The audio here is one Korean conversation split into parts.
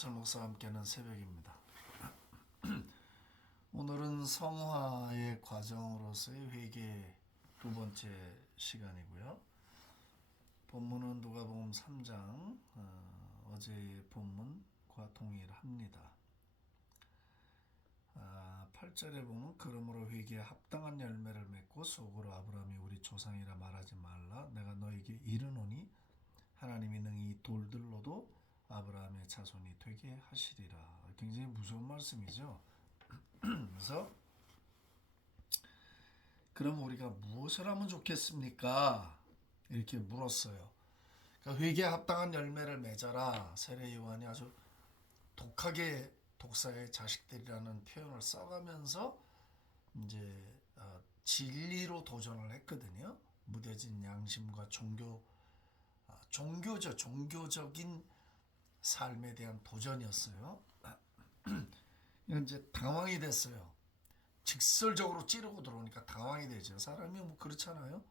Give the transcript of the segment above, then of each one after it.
김성철 목사와 함께하는 새벽입니다. 오늘은 성화의 과정으로서의 회개 두 번째 시간이고요. 본문은 누가복음 3장 어제의 본문과 동일합니다. 8절에 보면 그러므로 회개에 합당한 열매를 맺고 속으로 아브라함이 우리 조상이라 말하지 말라. 내가 너에게 이르노니 하나님이 능히 돌들로도 아브라함의 자손이 되게 하시리라. 굉장히 무서운 말씀이죠. 그래서 그럼 우리가 무엇을 하면 좋겠습니까? 이렇게 물었어요. 그러니까 회개에 합당한 열매를 맺어라. 세례 요한이 아주 독하게 독사의 자식들이라는 표현을 써가면서 이제 진리로 도전을 했거든요. 무뎌진 양심과 종교적인 삶에 대한 도전이었어요. 이제 당황이 됐어요. 직설적으로 찌르고 들어오니까 당황이 되죠. 사람이 뭐 그렇잖아요.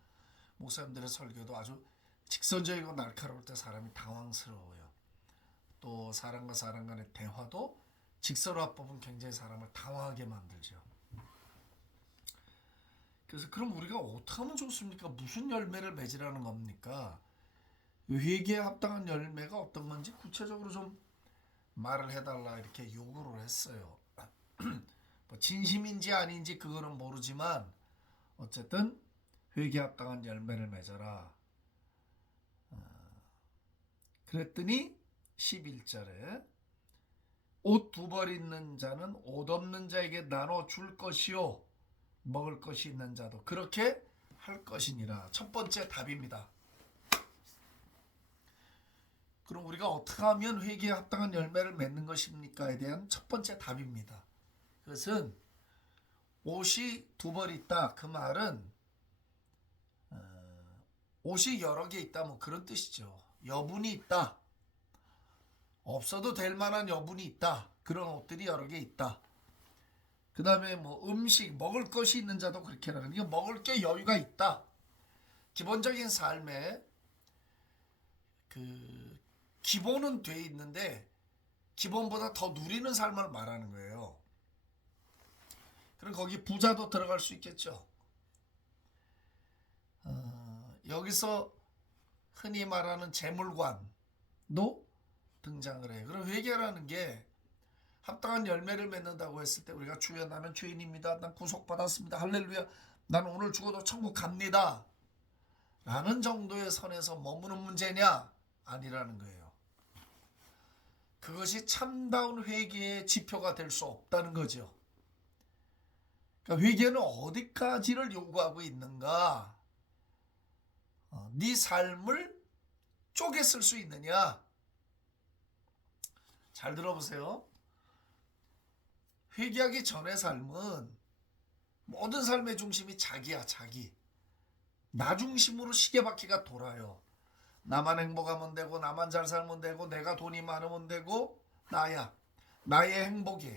목사님들의 설교도 아주 직선적이고 날카로울 때 사람이 당황스러워요. 또 사람과 사람 간의 대화도 직설화법은 굉장히 사람을 당황하게 만들죠. 그래서 그럼 우리가 어떻게 하면 좋습니까? 무슨 열매를 맺으라는 겁니까? 회개에 합당한 열매가 어떤 건지 구체적으로 좀 말을 해달라 이렇게 요구를 했어요. 뭐 진심인지 아닌지 그거는 모르지만 어쨌든 회개에 합당한 열매를 맺어라. 그랬더니 11절에 옷 두 벌 있는 자는 옷 없는 자에게 나눠 줄 것이요 먹을 것이 있는 자도 그렇게 할 것이니라. 첫 번째 답입니다. 그럼 우리가 어떻게 하면 회개에 합당한 열매를 맺는 것입니까에 대한 첫 번째 답입니다. 그것은 옷이 두 벌 있다. 그 말은 옷이 여러 개 있다 뭐 그런 뜻이죠. 여분이 있다. 없어도 될 만한 여분이 있다. 그런 옷들이 여러 개 있다. 그 다음에 뭐 음식 먹을 것이 있는 자도 그렇게 하는 게 먹을 게 여유가 있다. 기본적인 삶에 그 기본은 돼 있는데 기본보다 더 누리는 삶을 말하는 거예요. 그럼 거기 부자도 들어갈 수 있겠죠. 여기서 흔히 말하는 재물관도 등장을 해요. 그럼 회개라는 게 합당한 열매를 맺는다고 했을 때 우리가 주여 나는 죄인입니다. 난 구속받았습니다. 할렐루야. 나는 오늘 죽어도 천국 갑니다. 라는 정도의 선에서 머무는 문제냐? 아니라는 거예요. 그것이 참다운 회개의 지표가 될 수 없다는 거죠. 그러니까 회개는 어디까지를 요구하고 있는가? 네 삶을 쪼개 쓸 수 있느냐? 잘 들어보세요. 회개하기 전의 삶은 모든 삶의 중심이 자기야, 자기. 나 중심으로 시계바퀴가 돌아요. 나만 행복하면 되고 나만 잘 살면 되고 내가 돈이 많으면 되고 나야. 나의 행복이.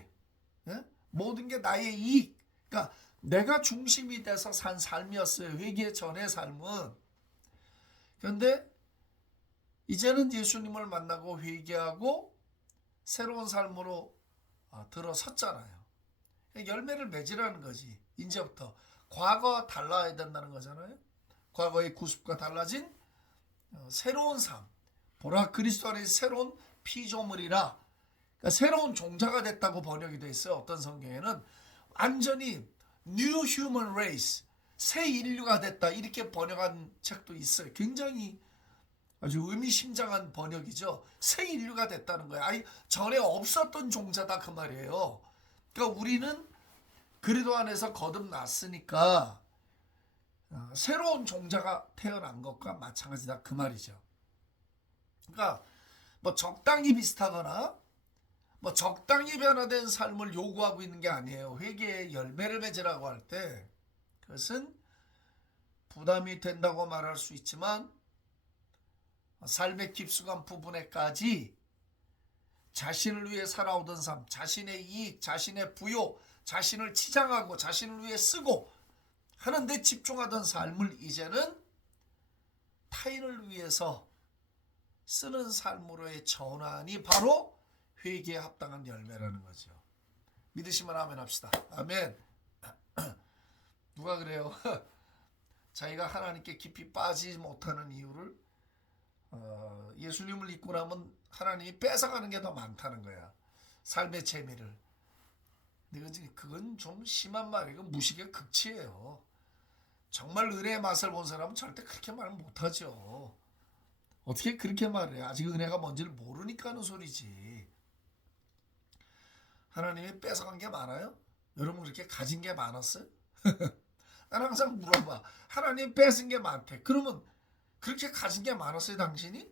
예? 모든 게 나의 이익. 그러니까 내가 중심이 돼서 산 삶이었어요. 회개 전의 삶은. 그런데 이제는 예수님을 만나고 회개하고 새로운 삶으로 들어섰잖아요. 열매를 맺으라는 거지. 이제부터 과거와 달라야 된다는 거잖아요. 과거의 구습과 달라진 새로운 삶. 보라 그리스도 안에 새로운 피조물이라. 그러니까 새로운 종자가 됐다고 번역이 돼 있어요. 어떤 성경에는 완전히 New Human Race, 새 인류가 됐다 이렇게 번역한 책도 있어요. 굉장히 아주 의미심장한 번역이죠. 새 인류가 됐다는 거예요. 아니 전에 없었던 종자다 그 말이에요. 그러니까 우리는 그리스도 안에서 거듭났으니까 새로운 종자가 태어난 것과 마찬가지다 그 말이죠. 그러니까 뭐 적당히 비슷하거나 뭐 적당히 변화된 삶을 요구하고 있는 게 아니에요. 회개의 열매를 맺으라고 할 때 그것은 부담이 된다고 말할 수 있지만 삶의 깊숙한 부분에까지 자신을 위해 살아오던 삶, 자신의 이익, 자신의 부요, 자신을 치장하고 자신을 위해 쓰고 하는 데 집중하던 삶을 이제는 타인을 위해서 쓰는 삶으로의 전환이 바로 회개에 합당한 열매라는 거죠. 믿으시면 아멘 합시다. 아멘. 누가 그래요? 자기가 하나님께 깊이 빠지지 못하는 이유를 예수님을 믿고 나면 하나님이 뺏어가는 게 더 많다는 거야. 삶의 재미를. 그건 좀 심한 말이고 무식의 극치예요. 정말 은혜의 맛을 본 사람은 절대 그렇게 말 못하죠. 어떻게 그렇게 말해? 아직 은혜가 뭔지를 모르니까 하는 소리지. 하나님이 뺏어간 게 많아요? 여러분 그렇게 가진 게 많았어요? 난 항상 물어봐. 하나님 뺏은 게 많대. 그러면 그렇게 가진 게 많았어요 당신이?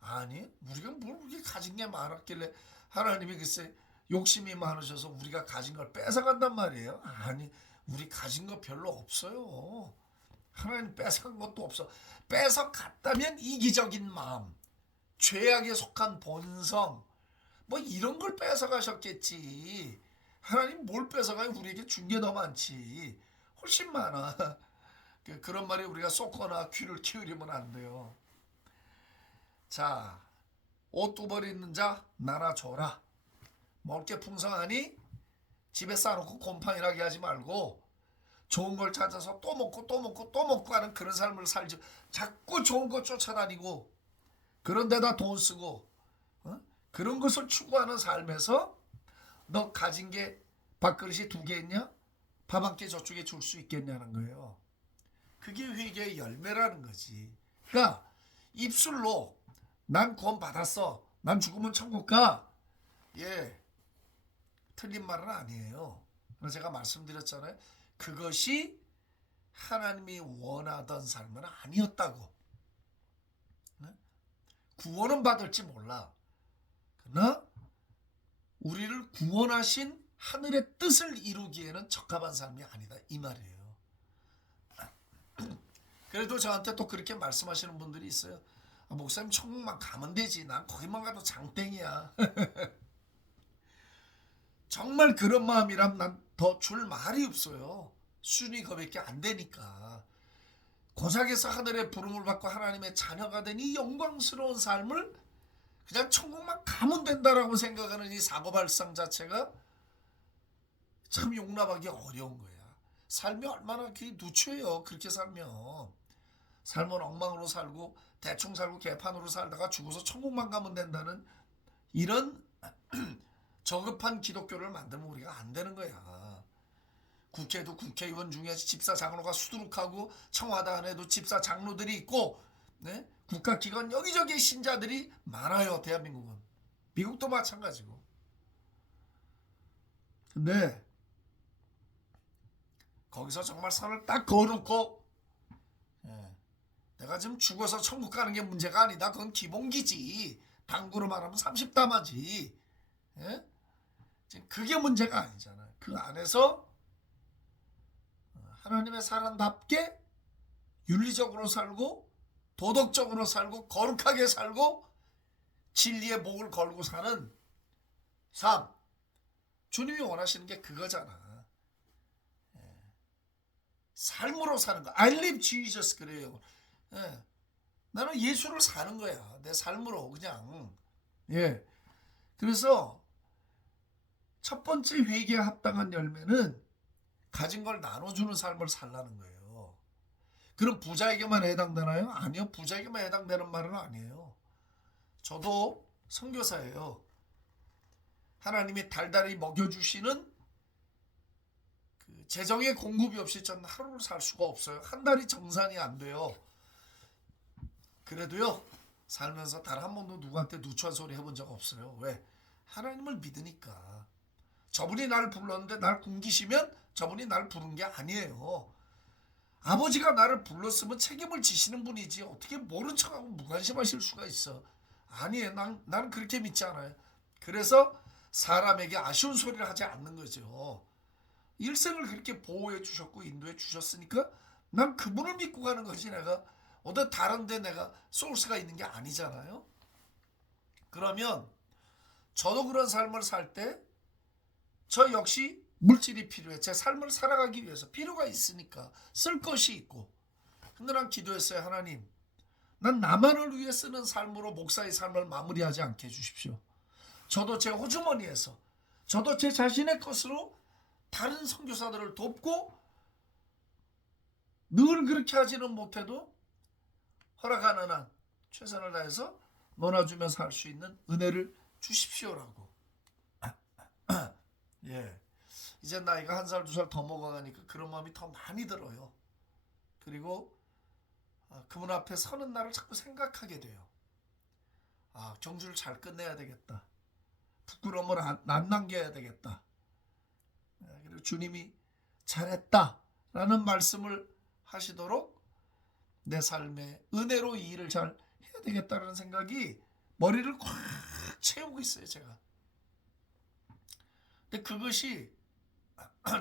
아니 우리가 뭘 그렇게 가진 게 많았길래 하나님이 글쎄 욕심이 많으셔서 우리가 가진 걸 뺏어간단 말이에요. 아니 우리 가진 거 별로 없어요. 하나님 뺏어간 것도 없어. 뺏어갔다면 이기적인 마음, 죄악에 속한 본성 뭐 이런 걸 뺏어가셨겠지. 하나님 뭘 뺏어가요? 우리에게 준 게 더 많지. 훨씬 많아. 그런 말에 우리가 쏟거나 귀를 기울이면 안 돼요. 자, 옷 두 벌 있는 자 나나 줘라. 먹을 게 풍성하니 집에 싸놓고 곰팡이라게 하지 말고 좋은 걸 찾아서 또 먹고 또 먹고 또 먹고 하는 그런 삶을 살지. 자꾸 좋은 거 쫓아다니고 그런 데다 돈 쓰고 그런 것을 추구하는 삶에서 너 가진 게 밥그릇이 2개 있냐? 밥 한 끼 저쪽에 줄 수 있겠냐는 거예요. 그게 회개의 열매라는 거지. 그러니까 입술로 난 구원 받았어. 난 죽으면 천국 가. 예, 틀린 말은 아니에요. 그래서 제가 말씀드렸잖아요. 그것이 하나님이 원하던 삶은 아니었다고. 구원은 받을지 몰라. 그러나 우리를 구원하신 하늘의 뜻을 이루기에는 적합한 삶이 아니다 이 말이에요. 그래도 저한테 또 그렇게 말씀하시는 분들이 있어요. 목사님 천국만 가면 되지. 난 거기만 가도 장땡이야. 정말 그런 마음이라면 난 더 줄 말이 없어요. 순위 그밖에 안 되니까. 고작에서 하늘의 부름을 받고 하나님의 자녀가 된 이 영광스러운 삶을 그냥 천국만 가면 된다라고 생각하는 이 사고발상 자체가 참 용납하기 어려운 거야. 삶이 얼마나 누추해요. 그렇게 살면. 삶은 엉망으로 살고 대충 살고 개판으로 살다가 죽어서 천국만 가면 된다는 이런 저급한 기독교를 만들면 우리가 안 되는 거야. 국회도 국회의원 중에 집사 장로가 수두룩하고 청와대 안에도 집사 장로들이 있고 네? 국가기관 여기저기 신자들이 많아요. 대한민국은. 미국도 마찬가지고. 근데 거기서 정말 선을 딱 그어놓고 내가 지금 죽어서 천국 가는 게 문제가 아니다. 그건 기본기지. 당구로 말하면 30담아지. 예? 그게 문제가 아니잖아. 그 안에서 하나님의 사람답게 윤리적으로 살고 도덕적으로 살고 거룩하게 살고 진리의 목을 걸고 사는 삶. 주님이 원하시는 게 그거잖아. 삶으로 사는 거. I live Jesus 그래요. 나는 예수를 사는 거야. 내 삶으로 그냥. 예. 그래서 첫 번째 회개에 합당한 열매는 가진 걸 나눠주는 삶을 살라는 거예요. 그럼 부자에게만 해당되나요? 아니요. 부자에게만 해당되는 말은 아니에요. 저도 선교사예요. 하나님이 달달이 먹여주시는 그 재정의 공급이 없이 저는 하루를 살 수가 없어요. 한 달이 정산이 안 돼요. 그래도요. 살면서 단 한 번도 누구한테 누추한 소리 해본 적 없어요. 왜? 하나님을 믿으니까. 저분이 날 불렀는데 날 굶기시면 저분이 날 부른 게 아니에요. 아버지가 나를 불렀으면 책임을 지시는 분이지 어떻게 모른 척하고 무관심하실 수가 있어. 아니에요. 나는 그렇게 믿지 않아요. 그래서 사람에게 아쉬운 소리를 하지 않는 거죠. 일생을 그렇게 보호해 주셨고 인도해 주셨으니까 난 그분을 믿고 가는 거지. 내가 어디 다른 데 내가 소스가 있는 게 아니잖아요. 그러면 저도 그런 삶을 살 때 저 역시 물질이 필요해. 제 삶을 살아가기 위해서 필요가 있으니까 쓸 것이 있고. 근데 난 기도했어요. 하나님, 난 나만을 위해 쓰는 삶으로 목사의 삶을 마무리하지 않게 해주십시오. 저도 제 호주머니에서, 저도 제 자신의 것으로 다른 선교사들을 돕고, 늘 그렇게 하지는 못해도 허락하는 한 최선을 다해서 놀아주며 살 수 있는 은혜를 주십시오라고. 예, 이제 나이가 1살 2살 더 먹어가니까 그런 마음이 더 많이 들어요. 그리고 그분 앞에 서는 날을 자꾸 생각하게 돼요. 경주를 잘 끝내야 되겠다. 부끄러움을 안 남겨야 되겠다. 그리고 주님이 잘했다라는 말씀을 하시도록 내 삶에 은혜로 이 일을 잘 해야 되겠다는 생각이 머리를 꽉 채우고 있어요, 제가. 근데 그것이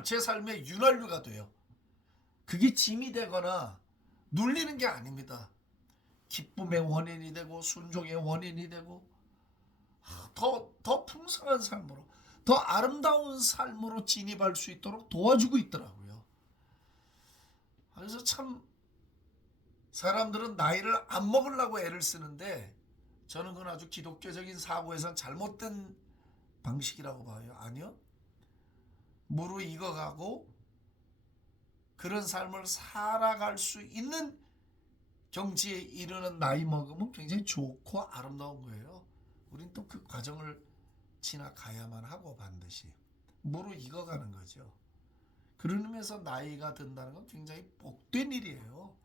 제 삶의 윤활유가 돼요. 그게 짐이 되거나 눌리는 게 아닙니다. 기쁨의 원인이 되고 순종의 원인이 되고 더 풍성한 삶으로, 더 아름다운 삶으로 진입할 수 있도록 도와주고 있더라고요. 그래서 참 사람들은 나이를 안 먹으려고 애를 쓰는데 저는 그건 아주 기독교적인 사고에선 잘못된 방식이라고 봐요. 아니요. 무르익어가고 그런 삶을 살아갈 수 있는 경지에 이르는 나이 먹으면 굉장히 좋고 아름다운 거예요. 우린 또 그 과정을 지나가야만 하고 반드시 무르익어가는 거죠. 그런 의미에서 나이가 든다는 건 굉장히 복된 일이에요.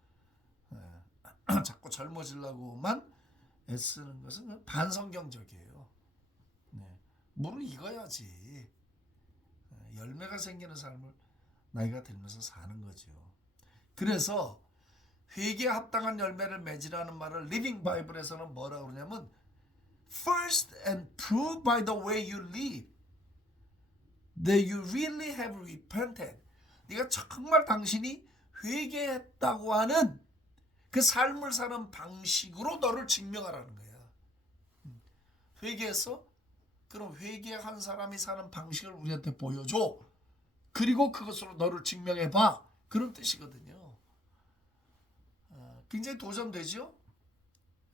자꾸 젊어지려고만 애쓰는 것은 반성경적이에요. 무르익어야지 열매가 생기는 삶을 나이가 들면서 사는 거죠. 그래서 회개에 합당한 열매를 맺으라는 말을 리빙 바이블에서는 뭐라고 그러냐면 First and prove by the way you live that you really have repented. 네가 정말 당신이 회개했다고 하는 그 삶을 사는 방식으로 너를 증명하라는 거야. 회개했어? 그럼 회개한 사람이 사는 방식을 우리한테 보여줘. 그리고 그것으로 너를 증명해봐. 그런 뜻이거든요. 굉장히 도전되죠?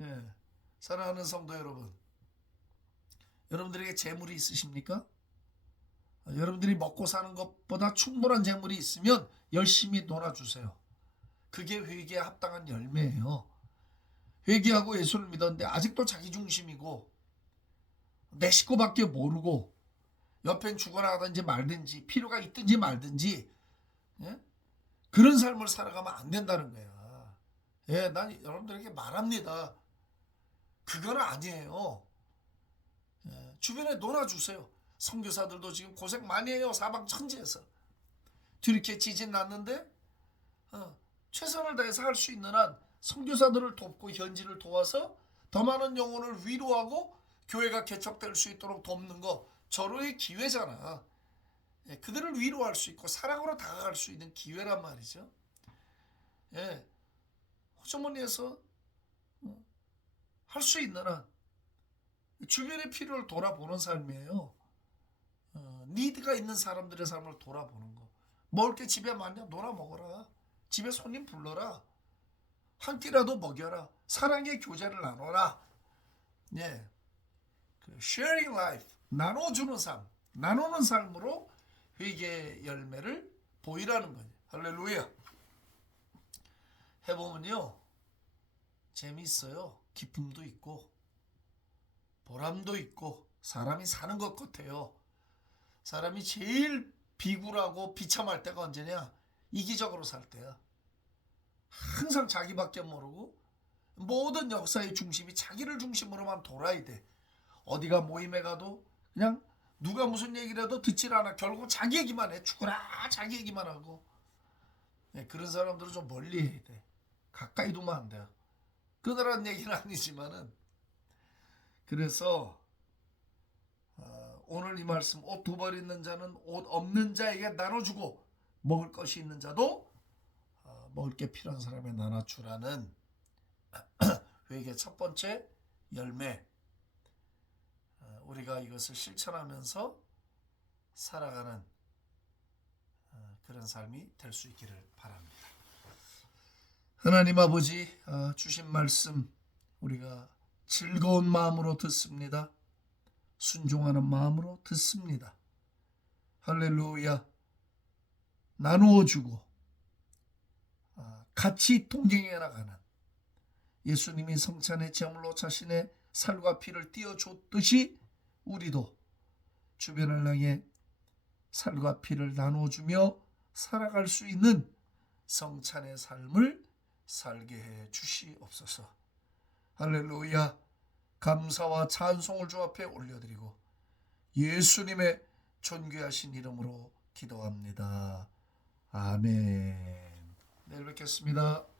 예. 사랑하는 성도 여러분, 여러분들에게 재물이 있으십니까? 여러분들이 먹고 사는 것보다 충분한 재물이 있으면 열심히 놀아주세요. 그게 회개에 합당한 열매예요. 회개하고 예수를 믿었는데 아직도 자기중심이고 내 식구밖에 모르고 옆엔 죽어나가든지 말든지 필요가 있든지 말든지, 예? 그런 삶을 살아가면 안 된다는 거야. 예, 난 여러분들에게 말합니다. 그건 아니에요. 예, 주변에 놀아주세요. 선교사들도 지금 고생 많이 해요. 사방천지에서. 뒤늦게 지진 났는데 최선을 다해서 할 수 있는 한 선교사들을 돕고 현지를 도와서 더 많은 영혼을 위로하고 교회가 개척될 수 있도록 돕는 거 절호의 기회잖아. 예, 그들을 위로할 수 있고 사랑으로 다가갈 수 있는 기회란 말이죠. 예, 호주머니에서 할 수 있는 한 주변의 필요를 돌아보는 삶이에요. 니드가 있는 사람들의 삶을 돌아보는 거. 먹을 게 집에 많냐? 놀아 먹어라. 집에 손님 불러라. 한 끼라도 먹여라. 사랑의 교제를 나눠라. 예, 그 sharing life, 나눠주는 삶, 나누는 삶으로 회개의 열매를 보이라는 거예요. 할렐루야. 해보면요, 재미있어요. 기쁨도 있고 보람도 있고 사람이 사는 것 같아요. 사람이 제일 비굴하고 비참할 때가 언제냐? 이기적으로 살 때야. 항상 자기밖에 모르고 모든 역사의 중심이 자기를 중심으로만 돌아야 돼. 어디가 모임에 가도 그냥 누가 무슨 얘기를 해도 듣질 않아. 결국 자기 얘기만 해. 죽어라 자기 얘기만 하고. 네, 그런 사람들은 좀 멀리 해야 돼. 가까이 두면 안 돼요. 그들한 얘기는 아니지만은. 그래서 오늘 이 말씀, 옷 2벌 있는 자는 옷 없는 자에게 나눠주고 먹을 것이 있는 자도 먹을 게 필요한 사람에 나눠주라는 회개 첫 번째 열매. 우리가 이것을 실천하면서 살아가는 그런 삶이 될 수 있기를 바랍니다. 하나님 아버지, 주신 말씀 우리가 즐거운 마음으로 듣습니다. 순종하는 마음으로 듣습니다. 할렐루야. 나누어 주고 같이 동행해 나가는 예수님이 성찬의 제물로 자신의 살과 피를 띄워줬듯이 우리도 주변을 향해 살과 피를 나눠주며 살아갈 수 있는 성찬의 삶을 살게 해 주시옵소서. 할렐루야. 감사와 찬송을 주 앞에 올려드리고 예수님의 존귀하신 이름으로 기도합니다. 아멘. 내일 뵙겠습니다.